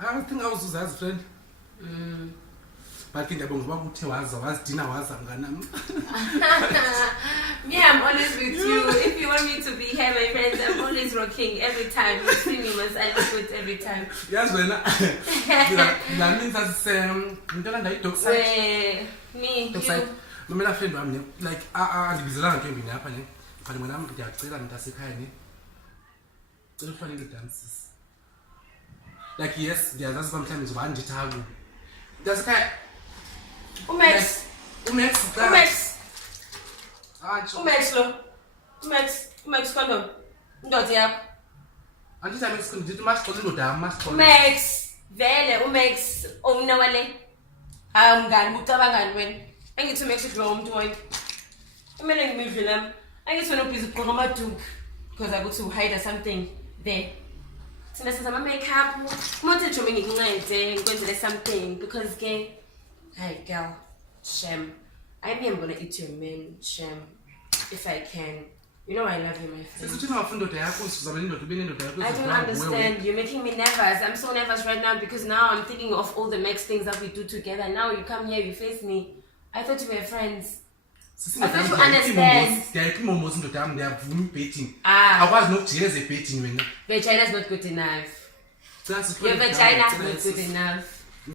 I think I was as friend. But ngiyabonga ngoba uthe wazidina waza nganami. Me, I'm always with you. If you want me to be here, my friends, I'm always rocking every time. You see me, must I look good every time. Yes, wena. That means that's ngithola ndayi dog side. Me, Dog side. Nomela friend wami like ndibizelana ntombini apha ne. Phana mina ngiyacela mntasekhaya ne. Cela ufanele dances. Like yes, ndiyazazi sometimes ngizoba ndithaku. Mntasekhaya. Umax. Umax condom. Ndoda yakho. Andithi Max ndithi masixoxe indoda masixoxe. Umax, vele Umax owuna wale. Hayi mngani ucabangani wena? Engithi Umax udliwa umuntu wonke. Kumele ngimidle nami. Angithi wena ubhizi ugqoka amaduku because akuthi uhide something there. Sina senza ama makeup. Umothi nje ngikuncede ngikwenzele something because ke hey girl, shame. I mean, I'm gonna eat your man, shame. If I can. You know I love you, my friend. I don't understand. You're making me nervous. I'm so nervous right now because now I'm thinking of all the next things that we do together. Now you come here, you face me. I thought you were friends. I thought you understand. Vagina is not good enough. Your vagina is not good enough.